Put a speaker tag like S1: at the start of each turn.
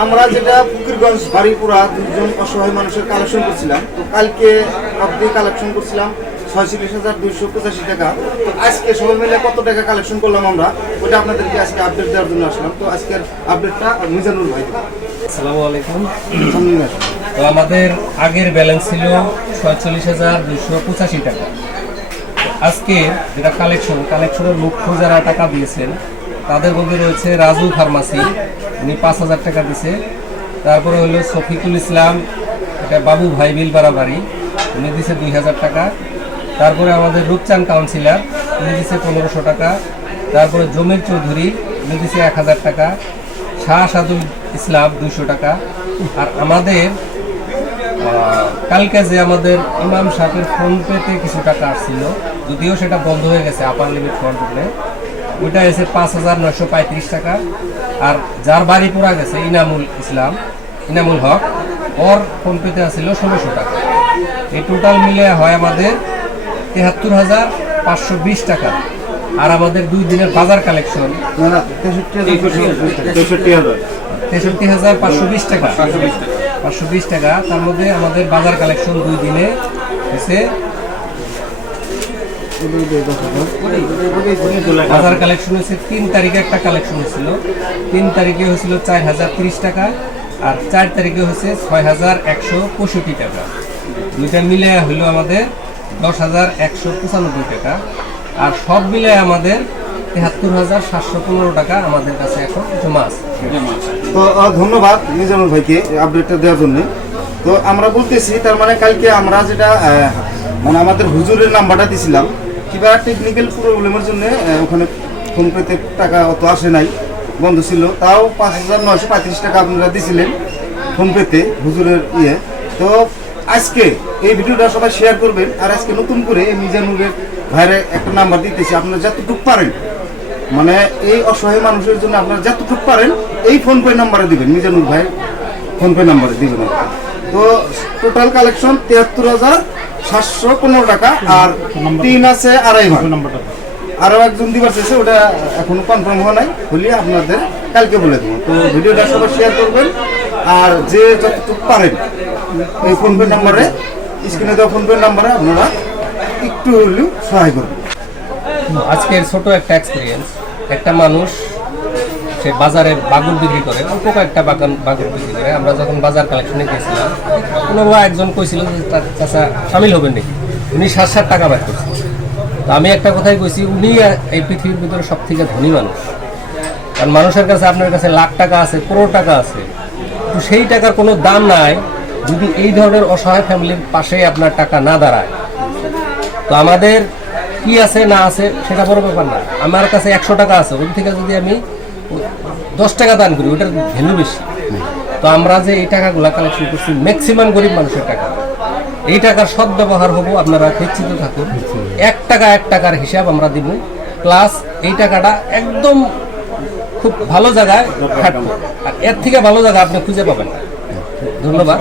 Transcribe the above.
S1: আমরা যেটা ফকিরগঞ্জ বাড়িপুরা দুজন অসহায় মানুষের কালেকশন করছিলাম। তো কালকে অব্দি কালেকশন করছিলাম ছয়চল্লিশ হাজার দুইশো পঁচাশি টাকা। তো আজকে সবাই মিলে কত টাকা কালেকশন করলাম আমরা ওটা আপনাদেরকে আজকে আপডেট দেওয়ার জন্য আসলাম। তো আজকের আপডেটটা মিজানুর ভাই।
S2: আসসালামু আলাইকুম। তো আমাদের আগের ব্যালেন্স ছিল ছয়চল্লিশ হাজার দুশো পঁচাশি টাকা। আজকে যেটা কালেকশন কালেকশনের লক্ষ্য যারা টাকা দিয়েছেন তাদের মধ্যে রয়েছে রাজু ফার্মাসি, উনি পাঁচ হাজার টাকা দিছে। তারপরে হলো শফিকুল ইসলাম, এটা বাবু ভাই বিল বাড়ি উনি দিছে দুই হাজার টাকা। তারপরে আমাদের রূপচান কাউন্সিলর, উনি দিছে পনেরোশো টাকা। তারপরে জমির চৌধুরী, উনি দিছে এক হাজার টাকা। শাহ সাদুল ইসলাম দুইশো টাকা। আর আমাদের কালকে যে আমাদের ইমাম সাহেবের ফোন পেতে কিছু টাকা আসছিল, যদিও সেটা বন্ধ হয়ে গেছে আপার লিমিট কন্ট্রোলে ওইটা হয়েছে পাঁচ হাজার নয়শো পঁয়ত্রিশ টাকা। আর যার বাড়ি পোড়া গেছে ইনামুল ইসলাম ইনামুল হক ওর ফোন পেতে আসছিল ষোলোশো টাকা। এই টোটাল মিলে হয় আমাদের তেহাত্তর হাজার পাঁচশো বিশ টাকা। আর আমাদের দুই দিনের বাজার কালেকশন
S1: তেষট্টি হাজার
S2: পাঁচশো বিশ টাকা। পাঁচশো বিশ টাকা। তার মধ্যে আমাদের বাজার কালেকশন দুই দিনে হয়েছে বাজার কালেকশন হয়েছে তিন তারিখে একটা কালেকশন হয়েছিল। তিন তারিখে হয়েছিল চার হাজার তিরিশ টাকা আর চার তারিখে হয়েছে ছয় হাজার একশো পঁয়ষট্টি টাকা। দুইটা মিলে হলো আমাদের দশ হাজার একশো পঁচানব্বই টাকা আর সব মিলে আমাদের তেহাত্তর হাজার সাতশো পনেরো টাকা আমাদের কাছে এখন জমা আছে।
S1: তো ধন্যবাদ মিজানুর ভাইকে আপডেটটা দেওয়ার জন্য। তো আমরা বলতেছি তার মানে কালকে আমরা যেটা মানে আমাদের হুজুরের নাম্বারটা দিছিলাম কিবা টেকনিক্যাল প্রবলেমের জন্য ওখানে ফোন পেতে টাকা অত আসে নাই, বন্ধ ছিল। তাও পাঁচ হাজার নয়শো পঁয়ত্রিশ টাকা আপনারা দিছিলেন ফোন পেতে, হুজুরের ইয়ে। তো আজকে এই ভিডিওটা সবাই শেয়ার করবেন, আর আজকে নতুন করে মিজানুরের ভাইরে একটা নাম্বার দিতেছি, আপনারা যতটুকু পারেন। মানে এই অসহায় মানুষের জন্য আপনারা যতটুকু পারেন, এই ফোন পে নাম্বারে দিবেন, মিজানুর ভাই ফোন পে নাম্বারে দিবেন তো টোটাল কালেকশন তিয়াত্তর হাজার সাতশো পনেরো টাকা আর তিন আছে আড়াই ভাগ আরও একজন দিবার চেয়েছে, ওটা এখনও কনফার্ম হওয়া নাই, হলে আপনাদের কালকে বলে দেবো। তো ভিডিওটা সবাই শেয়ার করবেন, আর যে যতটুকু পারেন এই ফোন পে নাম্বারে স্ক্রিনে দেওয়া ফোন পে নাম্বারে আপনারা একটু হলেও সহায় করবেন।
S2: আজকের ছোট একটা এক্সপিরিয়েন্স একটা মানুষ সে বাজারে বাগুর বিক্রি করে, অল্প কয়েকটা বাগান, বাগুর বিক্রি করে। আমরা যখন বাজার কালেকশনে গেছিলাম কোনো একজন কইছিল যে তার চাচা সামিল হবেন নাকি? উনি সাত সাত টাকা ব্যয় করছেন তো আমি একটা কথাই কইছি, উনি এই পৃথিবীর ভিতরে সব থেকে ধনী মানুষ। কারণ মানুষের কাছে আপনার কাছে লাখ টাকা আছে করোড় টাকা আছে। তো সেই টাকার কোনো দাম নাই, যদি এই ধরনের অসহায় ফ্যামিলির পাশে আপনার টাকা না দাঁড়ায়। তো আমাদের কি আছে, না আছে, সেটা বড় ব্যাপার না। আমার কাছে একশো টাকা আছে, ওর থেকে যদি আমি দশ টাকা দান করি, ওটার ভ্যালু বেশি। তো আমরা যে এই টাকাগুলো কালেকশন করছি ম্যাক্সিমাম গরিব মানুষের টাকা। এই টাকার সদ ব্যবহার হব, আপনারা নিশ্চিত থাকুন। এক টাকা, এক টাকার হিসাব আমরা দিব। প্লাস এই টাকাটা একদম খুব ভালো জায়গায় আর এর থেকে ভালো জায়গা আপনি খুঁজে পাবেন। ধন্যবাদ।